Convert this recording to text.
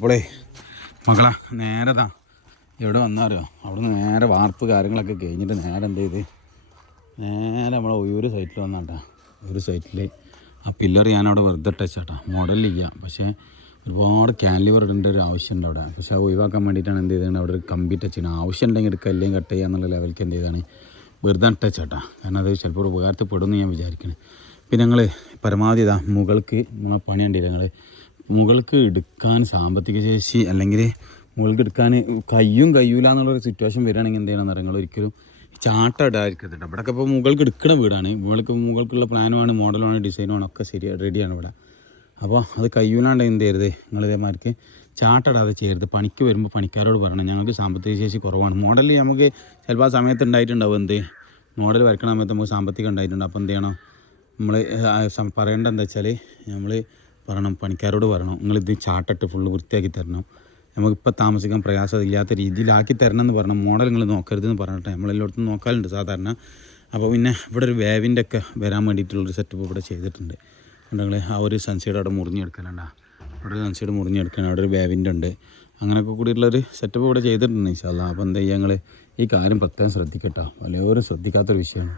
അപ്പോളേ മക്കളെ നേരെതാ എവിടെ വന്നാറിയോ അവിടെ നിന്ന് നേരെ വാർപ്പ് കാര്യങ്ങളൊക്കെ കഴിഞ്ഞിട്ട് നേരെ എന്ത് ചെയ്ത് നേരെ നമ്മളെ ഒരു സൈറ്റിൽ വന്നാട്ടാ. ഒരു സൈറ്റിൽ ആ പില്ലർ ഞാനവിടെ വെറുതെ ടച്ചാട്ടാ, മോഡലില്ല. പക്ഷേ ഒരുപാട് ക്യാൻലിവർ ഇടേണ്ട ഒരു ആവശ്യമുണ്ട് അവിടെ. പക്ഷേ അത് ഒഴിവാക്കാൻ വേണ്ടിയിട്ടാണ് എന്ത് ചെയ്തത്, അവിടെ ഒരു കമ്പി ടച്ച് ചെയ്യണം. ആവശ്യം ഉണ്ടെങ്കിൽ എടുക്കുക, അല്ലെങ്കിൽ കട്ട് ചെയ്യുക എന്നുള്ള ലെവലിലേക്ക് എന്ത് ചെയ്താണ് വെറുതെ ടച്ചാട്ടാ. കാരണം അത് ചിലപ്പോൾ ഉപകാരത്തിൽ പെടുമെന്ന് ഞാൻ വിചാരിക്കണം. പിന്നെ ഞങ്ങൾ പരമാവധി ഇതാ മുകൾക്ക് നമ്മളെ പണി ഉണ്ടല്ലോ, ഞങ്ങൾ മുകൾക്ക് എടുക്കാൻ സാമ്പത്തിക ശേഷി അല്ലെങ്കിൽ മുകൾക്ക് എടുക്കാൻ കഴിയൂല എന്നുള്ളൊരു സിറ്റുവേഷൻ വരികയാണെങ്കിൽ എന്ത് ചെയ്യണമെന്ന് നിങ്ങൾ ഒരിക്കലും ചാട്ടം ഇടാതിരിക്കരുത്. ഇവിടെയൊക്കെ ഇപ്പോൾ മുകൾക്ക് എടുക്കുന്ന വീടാണ്, മുകൾക്കുള്ള പ്ലാനുമാണ്, മോഡലുമാണ്, ഡിസൈനുമാണ്, ഒക്കെ ശരിയാണ്, റെഡിയാണ് ഇവിടെ. അപ്പോൾ അത് കഴിയൂലാണ്ട് എന്ത് ചെയ്യരുത്, നിങ്ങൾ ഇതേമാർക്ക് ചാട്ടടാതെ ചെയ്യരുത്. പണിക്ക് വരുമ്പോൾ പണിക്കാരോട് പറയണം ഞങ്ങൾക്ക് സാമ്പത്തിക ശേഷി കുറവാണ്. മോഡൽ നമുക്ക് ചിലപ്പോൾ ആ സമയത്ത് ഉണ്ടായിട്ടുണ്ടാവും, എന്ത് മോഡൽ വരക്കണ സമയത്ത് നമുക്ക് സാമ്പത്തികം ഉണ്ടായിട്ടുണ്ട്. അപ്പോൾ എന്ത് ചെയ്യണം, നമ്മൾ പറയേണ്ടത് എന്താ വെച്ചാൽ നമ്മൾ പറയണം, പണിക്കാരോട് പറയണം നിങ്ങളിത് ചാട്ടിട്ട് ഫുള്ള് വൃത്തിയാക്കി തരണം, നമുക്കിപ്പോൾ താമസിക്കാൻ പ്രയാസമില്ലാത്ത രീതിയിലാക്കി തരണം എന്ന് പറയണം. മോഡൽ നിങ്ങൾ നോക്കരുതെന്ന് പറഞ്ഞിട്ട് നമ്മളെല്ലായിടത്തും നോക്കാറുണ്ട് സാധാരണ. അപ്പോൾ പിന്നെ ഇവിടെ ഒരു വേവിൻ്റെ ഒക്കെ വരാൻ വേണ്ടിയിട്ടുള്ളൊരു സെറ്റപ്പ് ഇവിടെ ചെയ്തിട്ടുണ്ട്. ഉണ്ടെങ്കിൽ ആ ഒരു സൺസൈഡ് അവിടെ മുറിഞ്ഞെടുക്കലുണ്ടാ, അവിടെ ഒരു സൺസൈഡ് മുറിഞ്ഞെടുക്കണം, അവിടെ ഒരു വേവിൻ്റെ ഉണ്ട്, അങ്ങനെയൊക്കെ കൂടിയിട്ടുള്ളൊരു സെറ്റപ്പ് ഇവിടെ ചെയ്തിട്ടുണ്ട് ഇൻഷാ അല്ലാഹ്. അപ്പോൾ എന്താ ചെയ്യുക, ഞങ്ങൾ ഈ കാര്യം പ്രത്യേകം ശ്രദ്ധിക്കട്ടോ, പലരും ശ്രദ്ധിക്കാത്തൊരു വിഷയമാണ്.